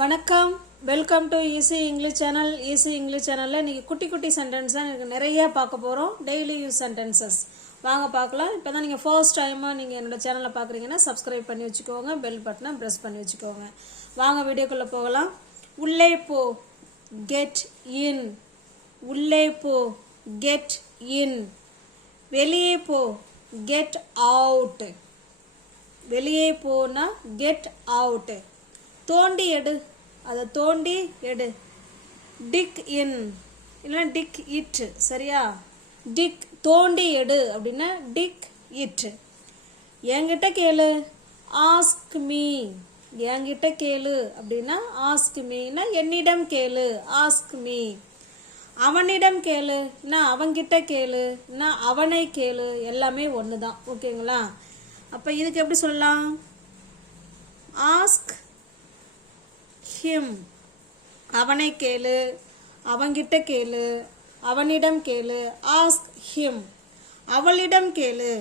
வணக்கம். Welcome to easy English channel easy English சேனலில் இன்றைக்கி குட்டி குட்டி சென்டென்ஸ் தான் எனக்கு நிறைய பார்க்க போகிறோம் டெய்லி யூஸ் சென்டென்சஸ் வாங்க பார்க்கலாம். இப்போ தான் நீங்கள் ஃபர்ஸ்ட் டைமாக நீங்கள் என்னோட சேனலை பார்க்குறீங்கன்னா சப்ஸ்கிரைப் பண்ணி வச்சுக்கோங்க. பெல் பட்டனை ப்ரெஸ் பண்ணி வச்சுக்கோங்க. வாங்க வீடியோக்குள்ளே போகலாம். உள்ளே போ. கெட் இன் உள்ளே போ. கெட் இன் வெளியே போ. கெட் அவுட் வெளியே போனால் கெட் அவுட்டு தோண்டி எடு. அதை தோண்டி எடு. Dig in. இல்லைன்னா டிக் இட் சரியா? டிக் தோண்டி எடு அப்படின்னா டிக் இட் என்கிட்ட கேளு. Ask me. என்கிட்ட கேளு அப்படின்னா ஆஸ்க் மீனா என்னிடம் கேளு. Ask me. அவனிடம் கேளு. நான் அவங்கிட்ட கேளு. நான் அவனை கேளு. எல்லாமே ஒன்று தான் ஓகேங்களா? அப்போ இதுக்கு எப்படி சொல்லலாம்? ஆஸ்க் ஹிம் அவனை கேளு அவன்கிட்ட கேளு அவனிடம் கேளு ஆஸ்க் ஹிம் அவளிடம் கேளு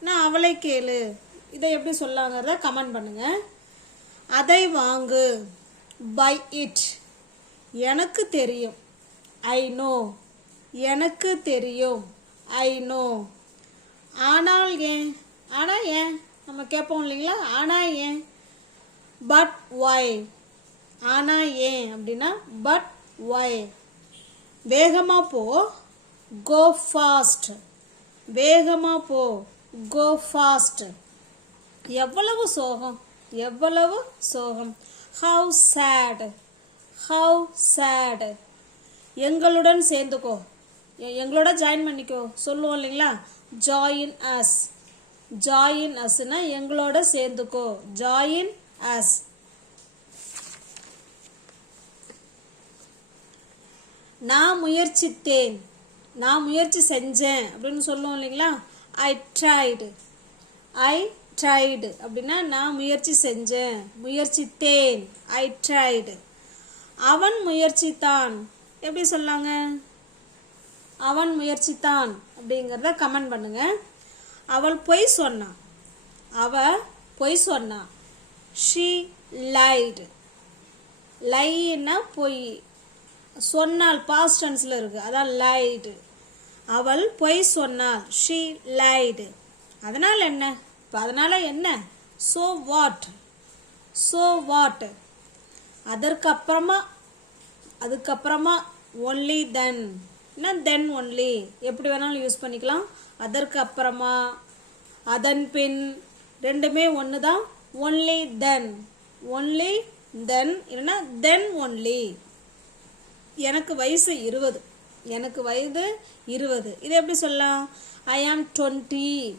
நான் அவளை கேளு. இதை எப்படி சொல்லாங்கிறத கமெண்ட் பண்ணுங்க. அதை வாங்கு. பை இட் எனக்கு தெரியும். ஐ நோ எனக்கு தெரியும். ஐ நோ ஆனால் ஏன்? ஆனால் ஏன்? நம்ம கேட்போம் இல்லைங்களா? ஆனால் ஏன்? பட் ஒய் ஆனால் ஏன் அப்படின்னா பட் ஒய் வேகமாக போ கோ ஃபாஸ்ட் வேகமாக போ கோ ஃபாஸ்ட் எவ்வளவு சோகம் எவ்வளவு சோகம். ஹவு சேட் ஹவு சேட் எங்களுடன் சேர்ந்துக்கோ. எ- எங்களோட ஜாயின் பண்ணிக்கோ. சொல்லுவோம் இல்லைங்களா? ஜாயின் அஸ் ஜாயின் அஸ்னா எங்களோட சேர்ந்துக்கோ. ஜாயின் அஸ் நான் முயற்சித்தேன் நான் முயற்சி செஞ்சேன் அப்படின்னு சொல்லுவோம் இல்லைங்களா? ஐ ட்ரைடு ஐ ட்ரைடு அப்படின்னா நான் முயற்சி செஞ்சேன் முயற்சித்தேன். ஐ ட்ரைடு அவன் முயற்சித்தான். எப்படி சொல்லாங்க? அவன் முயற்சித்தான் அப்படிங்கிறத கமெண்ட் பண்ணுங்க. அவள் பொய் சொன்னான் அவ பொய் சொன்னான் ஷீ லைடு லைன்னா பொய். சொன்னால் பாஸ்ட் டென்ஸில் இருக்குது அதான் லைடு அவள் பொய் சொன்னாள் ஷீ லைடு அதனால் என்ன? இப்போ அதனால் என்ன? ஸோ வாட் ஸோ வாட் அதற்கப்புறமா அதுக்கப்புறமா ஒன்லி தென் என்ன தென் ஒன்லி எப்படி வேணாலும் யூஸ் பண்ணிக்கலாம். அதற்கு அப்புறமா அதன் பின் ரெண்டுமே ஒன்று தான் ஒன்லி தென் ஒன்லி தென் இல்லைன்னா தென் ஒன்லி எனக்கு வயசு இருபது. எனக்கு வயது இருபது. இது எப்படி சொல்லலாம்? ஐ ஆம் டுவெண்ட்டி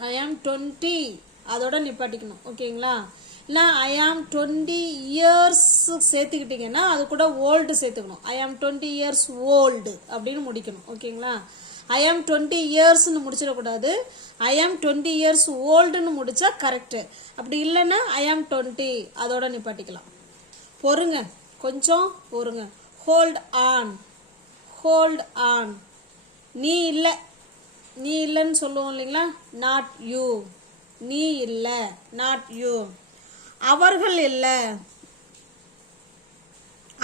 ஐ ஆம் டுவெண்ட்டி அதோட நிப்பாட்டிக்கணும். ஓகேங்களா? இல்லை ஐ ஆம் டுவெண்ட்டி இயர்ஸ் சேர்த்துக்கிட்டிங்கன்னா அது கூட ஓல்டு சேர்த்துக்கணும். ஐ ஆம் டுவெண்ட்டி இயர்ஸ் ஓல்டு அப்படின்னு முடிக்கணும். ஓகேங்களா? ஐ ஆம் டுவெண்ட்டி இயர்ஸ்னு முடிச்சிடக்கூடாது. ஐ ஆம் டுவெண்ட்டி இயர்ஸ் ஓல்டுன்னு முடித்தா கரெக்டு அப்படி இல்லைன்னா ஐ ஆம் டுவெண்ட்டி அதோட நிப்பாட்டிக்கலாம். பொறுங்க. கொஞ்சம் பொறுங்க. ஹோல்ட் ஆன் ஹோல்ட் ஆன் நீ இல்லை. நீ இல்லைன்னு சொல்லுவோம் இல்லைங்களா? நாட் யூ நீ இல்லை. நாட் யூ அவர்கள் இல்லை.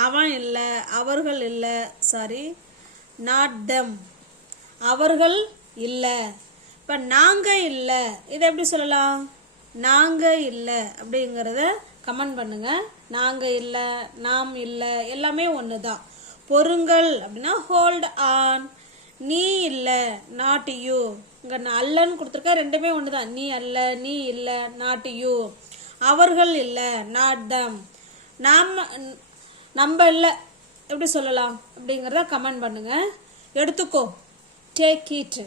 அவன் இல்லை. அவர்கள் இல்லை. சாரி நாட் தெம் அவர்கள் இல்லை. இப்போ நாங்கள் இல்லை. இதை எப்படி சொல்லலாம்? நாங்கள் இல்லை. அப்படிங்கிறத கமெண்ட் பண்ணுங்கள் நாங்கள் இல்லை நாம் இல்லை எல்லாமே ஒன்று தான் பொறுங்கள் அப்படின்னா ஹோல்ட் ஆன் நீ இல்லை நாட் யூ இங்கே நான் அல்லன்னு கொடுத்துருக்க ரெண்டுமே ஒன்று தான் நீ அல்ல நீ இல்லை நாட் யூ அவர்கள் இல்லை நாட் தம் நாம் நம்ம இல்லை. எப்படி சொல்லலாம்? அப்படிங்கிறத கமெண்ட் பண்ணுங்க. எடுத்துக்கோ. டேக் இட்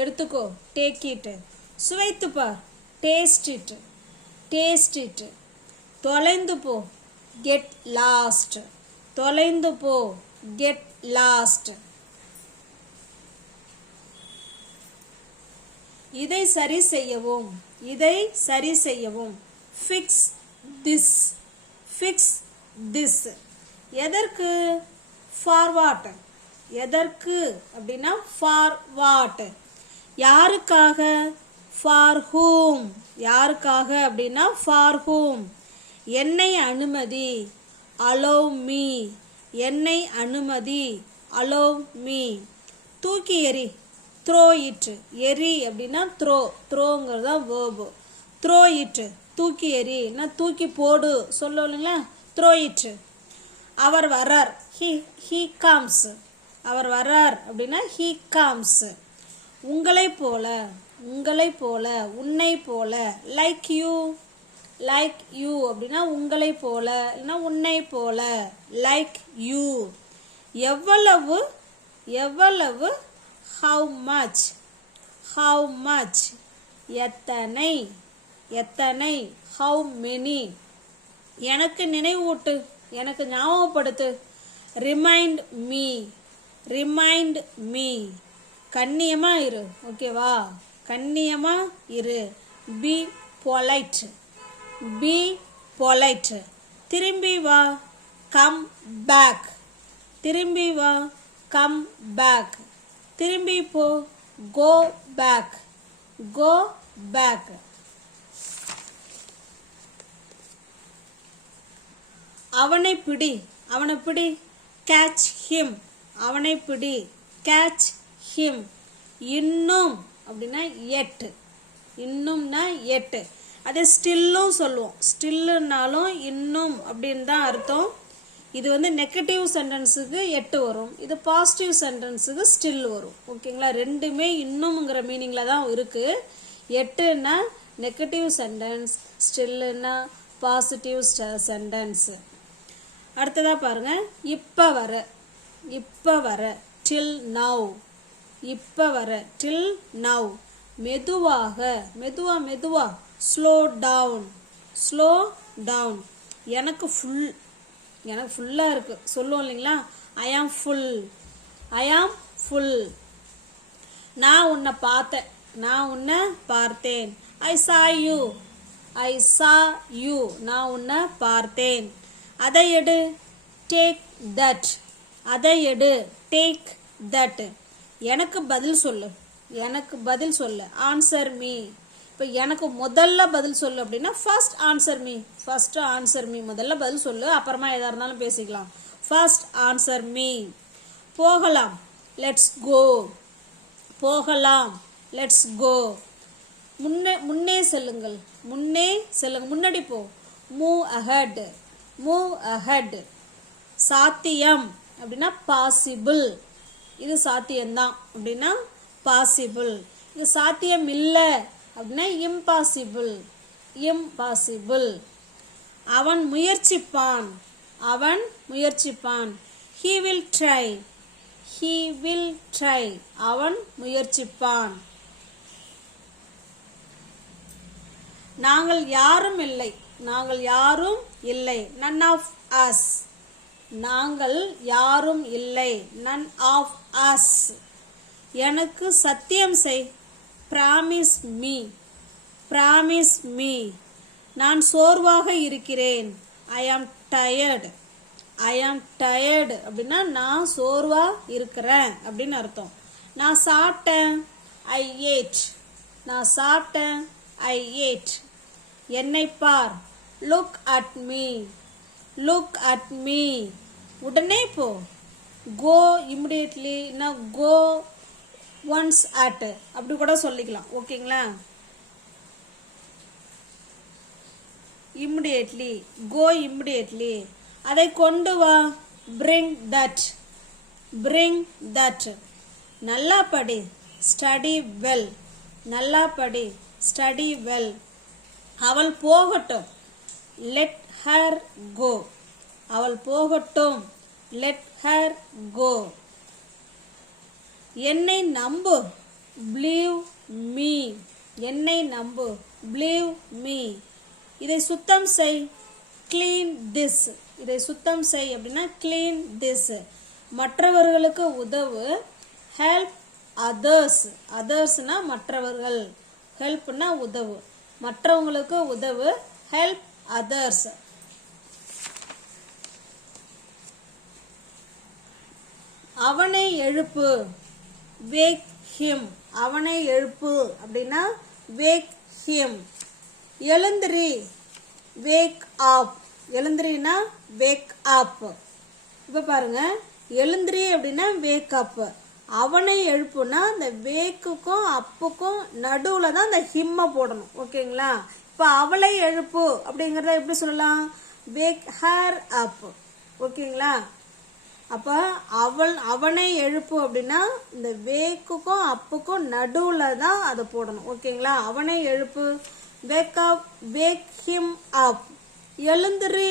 எடுத்துக்கோ. டேக் இட் சுவைத்துப்பா டேஸ்ட் இட் டேஸ்ட் இட் தொலைந்து போ. கெட் லாஸ்ட் தொலைந்து போ. கெட் லாஸ்ட் இதை சரி செய்யவும். இதை சரி செய்யவும். ஃபிக்ஸ் திஸ் ஃபிக்ஸ் திஸ் எதற்கு? ஃபார்வாட் எதற்கு? அப்படின்னா ஃபார்வாட் யாருக்காக? ஃபார் ஹூம் யாருக்காக? அப்படின்னா ஃபார் ஹூம் என்னை அனுமதி அலோவ் மீ என்னை அனுமதி அலோவ் மீ தூக்கி எறி த்ரோ இட் எரி அப்படின்னா த்ரோ த்ரோங்கிறது தான் வேர்பு த்ரோ இட் தூக்கி நான் தூக்கி போடு. சொல்லுவோம் இல்லைங்களா? த்ரோ இட் அவர் வரார் ஹி ஹீ காம்ஸ் அவர் வரார் அப்படின்னா ஹீ காம்ஸ் உங்களை போல உங்களை போல உன்னை போல லைக் யூ லைக் யூ அப்படின்னா உங்களை போல இல்லைன்னா உன்னை போல லைக் யூ எவ்வளவு எவ்வளவு ஹவு மச் ஹவு மச் எத்தனை எத்தனை ஹவு மெனி எனக்கு நினைவூட்டு எனக்கு ஞாபகப்படுத்து. ரிமைண்ட் மீ ரிமைண்ட் மீ கண்ணியமாக இரு ஓகேவா கண்ணியமாக இரு. பி பொலைட் பி பொலைட் திரும்பி வா. கம் பேக் திரும்பி வா. கம் பேக் திரும்பி போ. கோ பேக் கோ பேக் அவனை பிடி. அவனை பிடி. கேட்ச் ஹிம் அவனை பிடி. கேட்ச் ஹிம் இன்னும் அப்படின்னா எட்டு. இன்னும்னா எட்டு. அதே ஸ்டில்லும் சொல்லுவோம். ஸ்டில்லுனாலும் இன்னும் அப்படின்னு தான் அர்த்தம். இது வந்து நெகட்டிவ் சென்டென்ஸுக்கு எட்டு வரும். இது பாசிட்டிவ் சென்டென்ஸுக்கு ஸ்டில் வரும். ஓகேங்களா? ரெண்டுமே இன்னும்ங்கிற மீனிங்கில் தான் இருக்குது எட்டுன்னா நெகட்டிவ் சென்டென்ஸ் ஸ்டில்லுன்னா பாசிட்டிவ் சென்டென்ஸு அடுத்ததாக பாருங்க. இப்போ வர இப்போ வர டில் நவ் இப்போ வர டில் நவ் மெதுவாக மெதுவா மெதுவா. ஸ்லோ டவுன் ஸ்லோ டவுன் எனக்கு ஃபுல் எனக்கு ஃபுல்லாக இருக்குது சொல்லுவோம் இல்லைங்களா? ஐ ஆம் ஃபுல் ஐ ஆம் ஃபுல் நான் உன்னை பார்த்தேன். நான் உன்னை பார்த்தேன். ஐ saw you I saw you நான் உன்னை பார்த்தேன். அதை எடு. டேக் தட் அதை எடு. டேக் தட் எனக்கு பதில் சொல்லு. எனக்கு பதில் சொல்லு. ஆன்சர் மீ இப்போ எனக்கு முதல்ல பதில் சொல்லு அப்படின்னா first answer me first answer me முதல்ல பதில் சொல்லு அப்புறமா எதாக இருந்தாலும் பேசிக்கலாம். ஃபர்ஸ்ட் ஆன்சர் மீ போகலாம். லெட்ஸ் கோ போகலாம். லெட்ஸ் கோ முன்னே முன்னே செல்லுங்கள். முன்னே செல்லுங்கள். முன்னாடி போ. மூவ் அஹெட் மூவ் அஹெட் சாத்தியம் அப்படின்னா பாசிபிள் இது சாத்தியம்தான். அப்படின்னா பாசிபிள் இது சாத்தியம் இல்லை. அப்படின்னா இம்பாசிபிள் இம்பாசிபிள் அவன் முயற்சிப்பான். அவன் முயற்சிப்பான். He will try he will try அவன் முயற்சிப்பான். நாங்கள் யாரும் இல்லை. நாங்கள் யாரும் இல்லை. நன் ஆஃப் அஸ் நாங்கள் யாரும் இல்லை. நன் ஆஃப் அஸ் எனக்கு சத்தியம் செய். ப்ராமிஸ் மீ ப்ராமிஸ் மீ நான் சோர்வாக இருக்கிறேன். ஐ ஆம் டயர்டு ஐ ஆம் டயர்டு அப்படின்னா நான் சோர்வாக இருக்கிறேன் அப்படின்னு அர்த்தம். நான் சாப்பிட்டேன். ஐ ஏட் நான் சாப்பிட்டேன். ஐ ஏட் என்னை பார். Look at me look at me உடனே போ. கோ இம்மிடியட்லி நான் கோ ஒன்ஸ் அட் அப்படி கூட சொல்லிக்கலாம். ஓகேங்களா? இம்மிடியட்லி கோ இம்மிடியட்லி அதை கொண்டு வா. பிரிங் தட் பிரிங் தட் நல்லா படி. ஸ்டடி வெல் நல்லா படி. ஸ்டடி வெல் அவள் போகட்டும். லெட் ஹர் கோ அவள் போகட்டும். லெட் ஹர் கோ என்னை நம்பு. பிலீவ் மீ என்னை நம்பு. பிலீவ் மீ இதை சுத்தம் செய். க்ளீன் திஸ் இதை சுத்தம் செய் அப்படின்னா க்ளீன் திஸ் மற்றவர்களுக்கு உதவு. ஹெல்ப் அதர்ஸ் அதர்ஸ்னா மற்றவர்கள். ஹெல்ப்னா உதவு. மற்றவங்களுக்கு உதவு. ஹெல்ப் அதர்ஸ் அவனை எழுப்பு. வேக் ஹிம் அவனை எழுப்பு. அப்படின்னா வேக் ஹிம் எழுந்திரி. வேக் ஆப் எழுந்திரினா வேக் ஆப் இப்போ பாருங்க. எழுந்திரி அப்படின்னா வேக் அப் அவனை எழுப்புனா இந்த வேக்குக்கும் அப்புக்கும் நடுவில் தான் இந்த ஹிம்மை போடணும். ஓகேங்களா? இப்போ அவளை எழுப்பு அப்படிங்கிறத எப்படி சொல்லலாம்? வேக் ஹேர் அப் ஓகேங்களா? அப்போ அவள் அவனை எழுப்பு அப்படின்னா இந்த வேக்குக்கும் அப்புக்கும் நடுவில் தான் அதை போடணும். ஓகேங்களா? அவனை எழுப்பு. Wake up wake him up எழுந்துரு.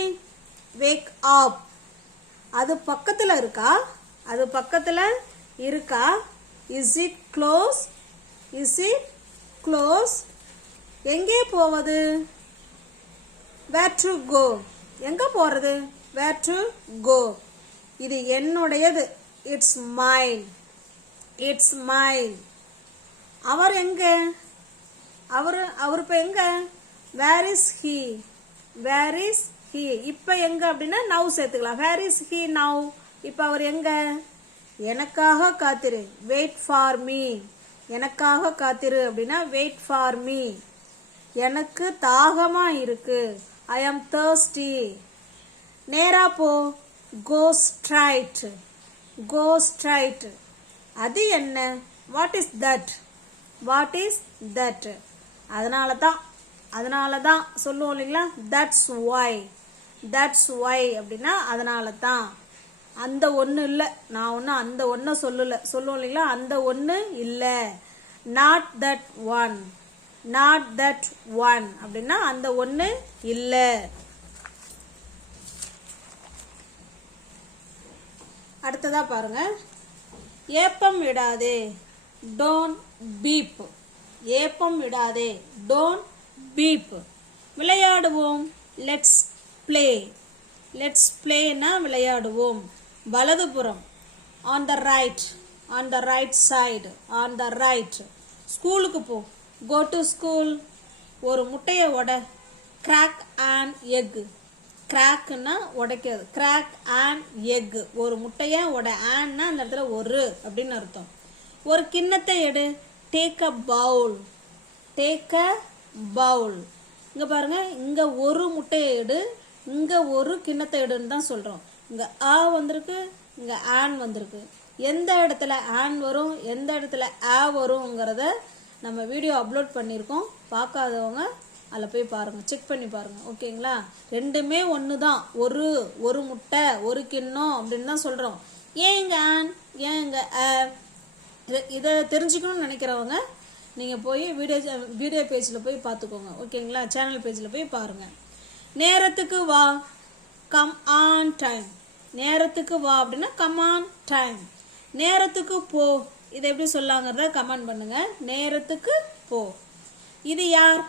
வேக் அப் அது பக்கத்தில் இருக்கா? அது பக்கத்தில் இருக்கா? Is it close is it close எங்கே போவது? வேர் டு கோ எங்கே போகிறது வேர் டு கோ இது என்னுடையது. இட்ஸ் மைன் இட்ஸ் மைன் அவர் எங்க? அவர் அவர் இப்போ எங்க? Where is he where is he இப்போ எங்க அப்படின்னா நவ் சேர்த்துக்கலாம். வேர் இஸ் ஹீ நவ் இப்போ அவர் எங்க? எனக்காக காத்திரு. வெயிட் ஃபார் மீ எனக்காக காத்திரு அப்படின்னா வெயிட் ஃபார் மீ எனக்கு தாகமாக இருக்கு. ஐ ஆம் தேர்ஸ்டி நேராக போ. கோ ஸ்ட்ரைட் கோ ஸ்ட்ரைட் அது என்ன? What is that what is that அதனால தான் அதனால தான் சொல்லுவோம் இல்லைங்களா? தட்ஸ் ஒய் தட்ஸ் ஒய் அப்படின்னா அதனால தான் அந்த ஒன்று இல்லை. நான் ஒன்றும் அந்த ஒன்றை சொல்லலை. சொல்லுவோம் இல்லைங்களா? அந்த ஒன்று இல்லை. Not that one not that one அப்படின்னா அந்த ஒன்று இல்லை. அடுத்ததாக பாருங்கள் ஏப்பம் விடாதே டோன்ட் பீப். ஏப்பம் விடாதே டோன்ட் பீப். விளையாடுவோம். லெட்ஸ் ப்ளே லெட்ஸ் பிளேனா விளையாடுவோம். வலதுபுறம் on the right on the right side on the right ஸ்கூலுக்கு போ. கோ டு ஸ்கூல் ஒரு முட்டையை உட. கிராக் அண்ட் எக்கு கிராக்குன்னா உடைக்கிறது. கிராக் ஆன் எக் ஒரு முட்டையை உட. ஆன்னா அந்த இடத்துல ஒரு அப்படின்னு அர்த்தம். ஒரு கிண்ணத்தை எடு. Take a bowl take a bowl இங்கே பாருங்க இங்கே ஒரு முட்டையை எடு. இங்கே ஒரு கிண்ணத்தை எடுன்னு தான் சொல்கிறோம் இங்கே ஆ வந்திருக்கு இங்கே ஆன் வந்திருக்கு. எந்த இடத்துல ஆன் வரும் எந்த இடத்துல ஆ வருங்கிறத நம்ம வீடியோ அப்லோட் பண்ணியிருக்கோம். பார்க்காதவங்க அதில் போய் பாருங்கள் செக் பண்ணி பாருங்கள் ஓகேங்களா ரெண்டுமே ஒன்று தான் ஒரு ஒரு முட்டை ஒரு கிண்ணம் அப்படின்னு தான் சொல்கிறோம் ஏங்க ஆன் ஏங்க ஆ இதை- இதை தெரிஞ்சுக்கணும்னு நினைக்கிறவங்க நீங்கள் போய் வீடியோ வீடியோ பேஜில் போய் பார்த்துக்கோங்க. ஓகேங்களா சேனல் பேஜில் போய் பாருங்கள் நேரத்துக்கு வா. கம் ஆன் டைம் நேரத்துக்கு வா அப்படின்னா கம் ஆன் டைம் நேரத்துக்கு போ. இதை எப்படி சொல்லாங்கிறத கமெண்ட் பண்ணுங்கள் நேரத்துக்கு போ. இது யார்?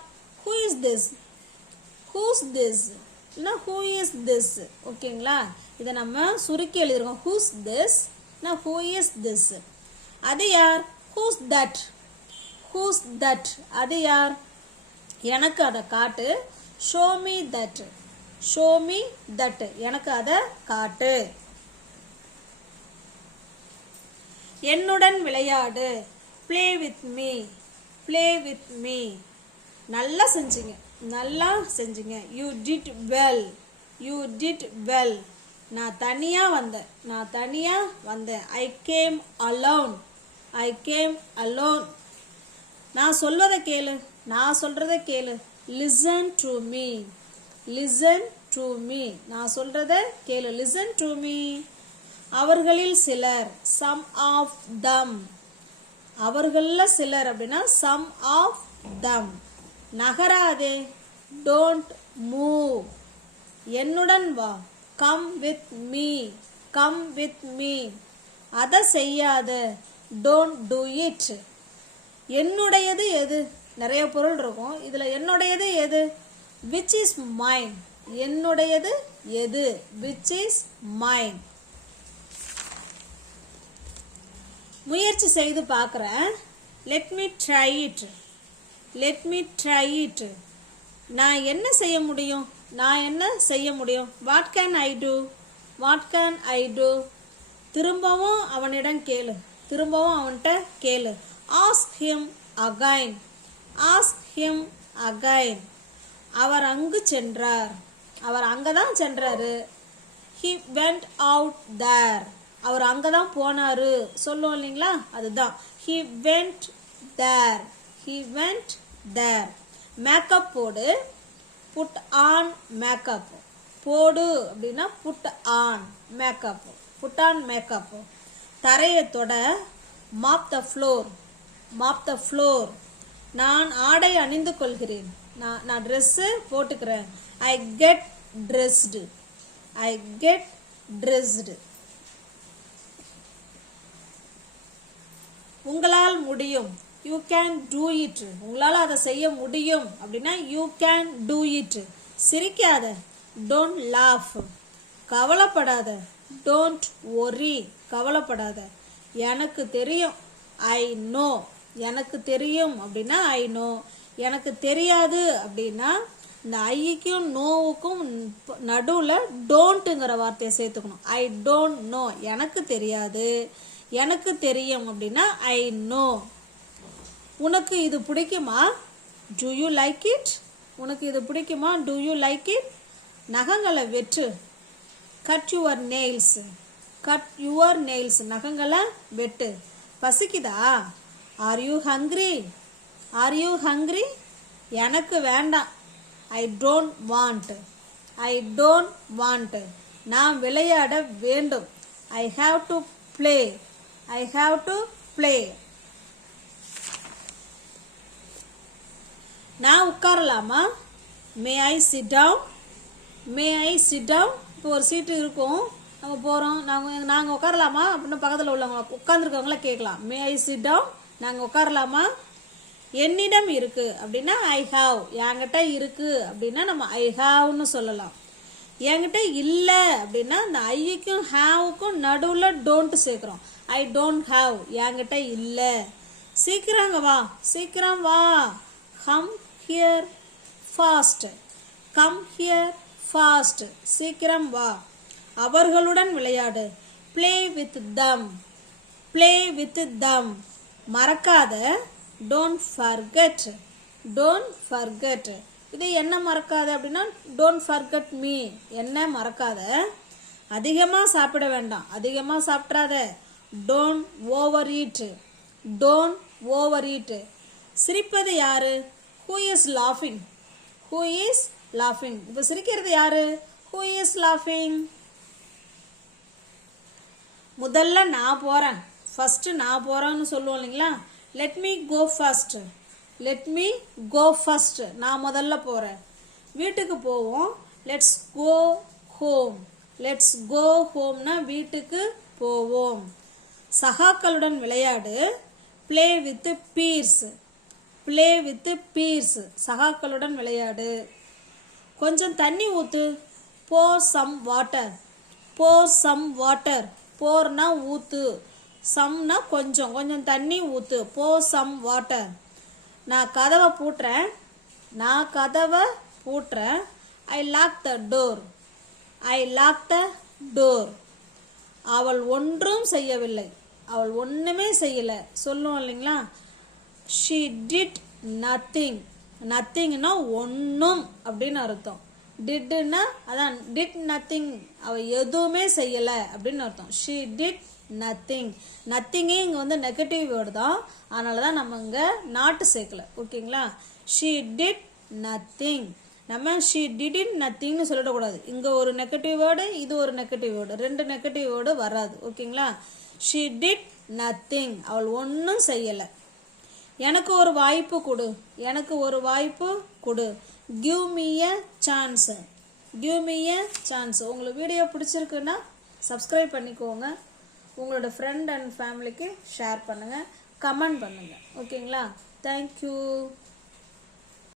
Who is this who's this இல்லைனா ஹூ இஸ் திஸ் ஓகேங்களா இதை நம்ம சுருக்கி எழுதிருக்கோம் ஹூஸ் திஸ் நான் ஹூ இஸ் திஸ் அது யார்? ஹூஸ் தட் ஹூஸ் தட் அது யார்? எனக்கு அதை காட்டு. Show me that show me that எனக்கு அதை காட்டு. என்னுடன் விளையாடு. Play with me play with me நல்லா செஞ்சீங்க. நல்லா செஞ்சீங்க. You did well you did well நான் தனியாக வந்தேன். நான் தனியாக வந்தேன். I came alone I came alone நான் சொல்வதை கேளு. நான் சொல்கிறத கேளு. Listen to me listen to me நான் சொல்கிறத கேளு. லிசன் டு மீ அவர்களில் சிலர் சம் ஆஃப் தம் அவர்களில் சிலர் அப்படின்னா சம் ஆஃப் தம் நகராதே. டோன்ட் மூவ் என்னுடன் வா. Come with me come with me அதை செய்யாத. டோன்ட் டூ இட் என்னுடையது எது? நிறைய பொருள் இருக்கும். இதில் என்னுடையது எது? விச் இஸ் மைன் என்னுடையது எது? விச் இஸ் மைன் முயற்சி செய்து பார்க்குறேன். Let me try it let me try it நான் என்ன செய்ய முடியும்? நான் என்ன செய்ய முடியும்? What can I do what can I do திரும்பவும் அவனிடம் கேளு. திரும்பவும் அவன்கிட்ட கேளு. Ask him again ask him again அவர் அங்கு சென்றார். அவர் அங்கே தான் சென்றாரு. ஹி வெண்ட் அவுட் தேர் அவர் அங்கே தான் போனாரு. சொல்லுவோம் இல்லைங்களா? அதுதான். He went there he went there makeup போடு. புட் ஆன் மேக்கப் போடு அப்படின்னா put on makeup put on makeup தரையை தொட. Mop the floor mop the floor நான் ஆடை அணிந்து கொள்கிறேன். நான் நான் ட்ரெஸ்ஸு போட்டுக்கிறேன். I get dressed I get dressed உங்களால் முடியும். யூ கேன் டூ இட் உங்களால் அதை செய்ய முடியும். அப்படின்னா யூ கேன் டூ இட் சிரிக்காத. டோன்ட் லாஃப் கவலைப்படாத. டோன்ட் ஒரி கவலைப்படாத. எனக்கு தெரியும். ஐ நோ எனக்கு தெரியும். அப்படின்னா ஐ நோ எனக்கு தெரியாது. அப்படின்னா இந்த ஐக்கும் நோவுக்கும் நடுவில் டோன்ட்டுங்கிற வார்த்தையை சேர்த்துக்கணும். ஐ டோன்ட் நோ எனக்கு தெரியாது. எனக்கு தெரியும். அப்படின்னா ஐ நோ உனக்கு இது பிடிக்குமா? டு யூ லைக் இட் உனக்கு இது பிடிக்குமா? டு யூ லைக் இட் நகங்களை வெற்று. Cut your nails cut your nails நகங்களை வெட்டு. பசிக்குதா? Are you hungry are you hungry எனக்கு வேண்டாம். I don't want I don't want நான் விளையாட வேண்டும். I have to play I have to play நான் உட்காரலாமா? May I sit down may I sit down இப்போ ஒரு சீட்டு இருக்கும். நம்ம போகிறோம் நாங்கள் நாங்கள் உட்காரலாமா? அப்படின்னு பக்கத்தில் உள்ளவங்க உட்காந்துருக்கவங்கள கேட்கலாம். மே ஐ சிட் டவுன் நாங்கள் உட்காரலாமா? என்னிடம் இருக்குது அப்படின்னா ஐ ஹாவ் என்கிட்ட இருக்குது அப்படின்னா நம்ம ஐ ஹாவ்னு சொல்லலாம். என்கிட்ட இல்லை அப்படின்னா இந்த ஐக்கும் ஹாவுக்கும் நடுவில் டோன்ட்டு சேர்க்குறோம். ஐ டோன்ட் ஹாவ் என்கிட்ட இல்லை. சீக்கிரங்க வா. சீக்கிரம் வா. Come here fast come here fast சீக்கிரம் வா. அவர்களுடன் விளையாடு. Play with them play with them மறக்காத. டோன்ட் ஃபர்கெட் டோன்ட் ஃபர்கெட் இது என்ன மறக்காத அப்படின்னா டோன்ட் ஃபர்கெட் மீ என்ன மறக்காத? அதிகமாக சாப்பிட வேண்டாம். அதிகமாக சாப்பிட்றாத don't over eat don't over eat சிரிப்பது யாரு? ஹூ இஸ் லாஃபிங் ஹூ இஸ் லாஃபிங் இப்போ சிரிக்கிறது யாரு? ஹூ இஸ் லாஃபிங் முதல்ல நான் போகிறேன் ஃபஸ்ட்டு நான் போகிறேன்னு சொல்லுவோம் இல்லைங்களா? Let me go first let me go first நான் முதல்ல போகிறேன் வீட்டுக்கு போவோம். Let's go home let's go ஹோம்னா வீட்டுக்கு போவோம். சகாக்களுடன் விளையாடு. Play with peers play with peers சகாக்களுடன் விளையாடு. கொஞ்சம் தண்ணி ஊற்று pour some water pour some water போர்னா ஊற்று சம்னா கொஞ்சம் கொஞ்சம் தண்ணி ஊற்று போ சம் வாட்டர் நான் கதவை பூட்டுறேன். நான் கதவை பூட்டுறேன். I lock the door I lock the door அவள் ஒன்றும் செய்யவில்லை. அவள் ஒன்றுமே செய்யலை. சொல்லுவோம் இல்லைங்களா? ஷீ டிட் நத்திங் நத்திங்னா ஒன்றும் அப்படின்னு அர்த்தம். டிட்னா அதான் டிட் நத்திங் அவள் எதுவுமே செய்யலை அப்படின்னு அர்த்தம். ஷீ டிட் நத்திங் நத்திங்கே இங்கே வந்து நெகட்டிவ் வேர்டு தான். அதனால தான் நம்ம இங்கே நாட்டு சேர்க்கல. ஓகேங்களா? ஷீ டிட் நத்திங் நம்ம ஷீ டிடின் நத்திங்னு சொல்லிடக்கூடாது இங்கே ஒரு நெகட்டிவ் வேர்டு இது ஒரு நெகட்டிவ் வேர்டு ரெண்டு நெகட்டிவ் வேர்டு வராது. ஓகேங்களா? ஷீ டிட் நத்திங் அவள் ஒன்றும் செய்யலை. எனக்கு ஒரு வாய்ப்பு கொடு. எனக்கு ஒரு வாய்ப்பு கொடு. Give me a chance give me a chance உங்களுக்கு வீடியோ பிடிச்சிருக்குன்னா சப்ஸ்கிரைப் பண்ணிக்கோங்க. உங்களோட ஃப்ரெண்ட் அண்ட் ஃபேமிலிக்கு ஷேர் பண்ணுங்கள் கமெண்ட் பண்ணுங்கள் ஓகேங்களா தேங்க்யூ